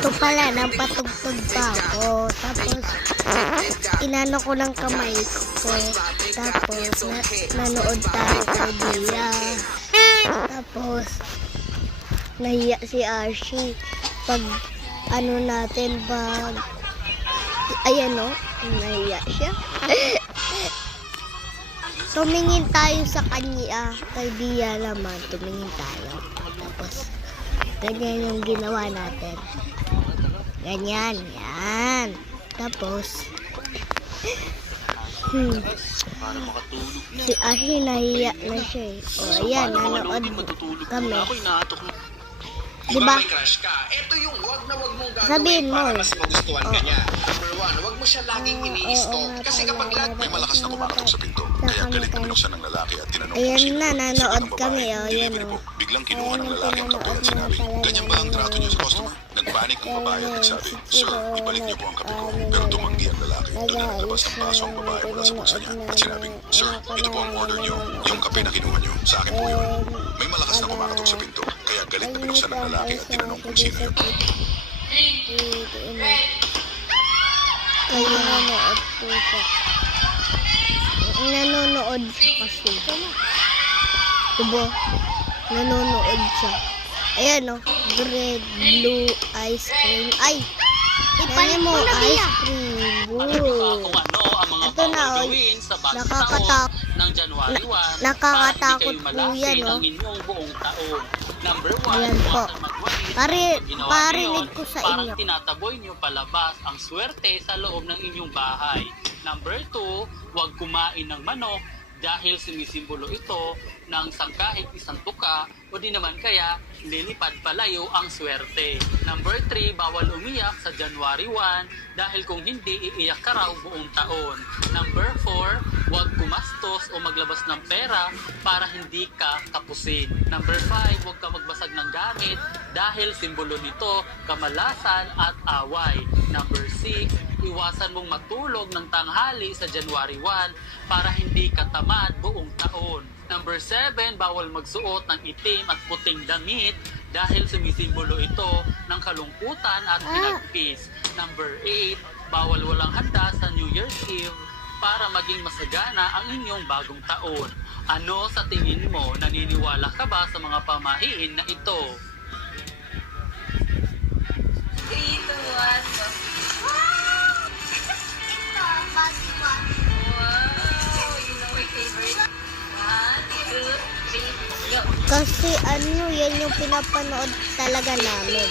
Ito pala, napatugtog pa ako. Tapos, inano ko ng kamay ko. Tapos, nanood tayo kay Dia. Tapos, nahiya si Archie. Pag, ano natin, pag, ayan o, nahiya siya. Tumingin tayo sa kanya. Kay Dia naman, tumingin tayo. Tapos, ganyan yung ginawa natin. Ganyan, yan. Tapos, si Ashi nahiya na siya eh. O, ayan, nanood kami. Diba? Sabihin mo. Mas magustuhan ka niya. Number 1, huwag mo siya laging ini-stalk. Kasi kapag May malakas na kumakatok sa pinto. Kaya galit na binuksan ng lalaki at tinanong Ayan kung sino na, ang nanood ng kami. babae. O, yan Delivery o. po. Biglang kinuha ng lalaki ang kape at sinabi, ganyan ba ang trato niyo sa customer? Nagpanik ang babae at nagsabi, Sir, ibalik niyo po ang kape ko. Pero tumanggi ang lalaki. Doon na naglabas ng baso ang babae mula sa bulsa niya at sinabing, Sir, ito po ang order niyo. Yung kape na kinuha niyo, sa akin po yun. May malakas na kumakatok sa pinto. Kaya galit na binuksan ng lalaki at tinanong kung sino yun. Kaya nanonood po siya. Nanonood siya kasi. Diba? Nanonood siya. Ayan o. Red, blue, ice cream. Ay! Ipanin mo, ice cream. Woo! Ito na o. Nakakatakot. Ng January 1, Nakakatakot po yan o. ang inyong buong taon. Number 1, Ayan po. Parinig ko sa parang inyo. tinataboy nyo palabas ang swerte sa loob ng inyong bahay. Number 2, huwag kumain ng manok dahil sumisimbolo ito ng sangkahit isang tuka o di naman kaya lilipad palayo ang swerte. Number 3, bawal umiyak sa January 1 dahil kung hindi, iiyak ka raw buong taon. Number 4, huwag gumastos o maglabas ng pera para hindi ka kapusin. Number 5, huwag ka magbasag ng gamit dahil simbolo nito kamalasan at away. Number 6, iwasan mong matulog ng tanghali sa January 1 para hindi ka tamad buong taon. Number 7, bawal magsuot ng itim at puting damit dahil sumisimbolo ito ng kalungkutan at pinagpis. Number 8, bawal walang handa sa New Year's Eve para maging masagana ang inyong bagong taon. Ano sa tingin mo? Naniniwala ka ba sa mga pamahiin na ito? 3, 2, 1, go. Wow, you know my favorite. 1, 2, 3, go. Kasi ano, yan yung pinapanood talaga namin.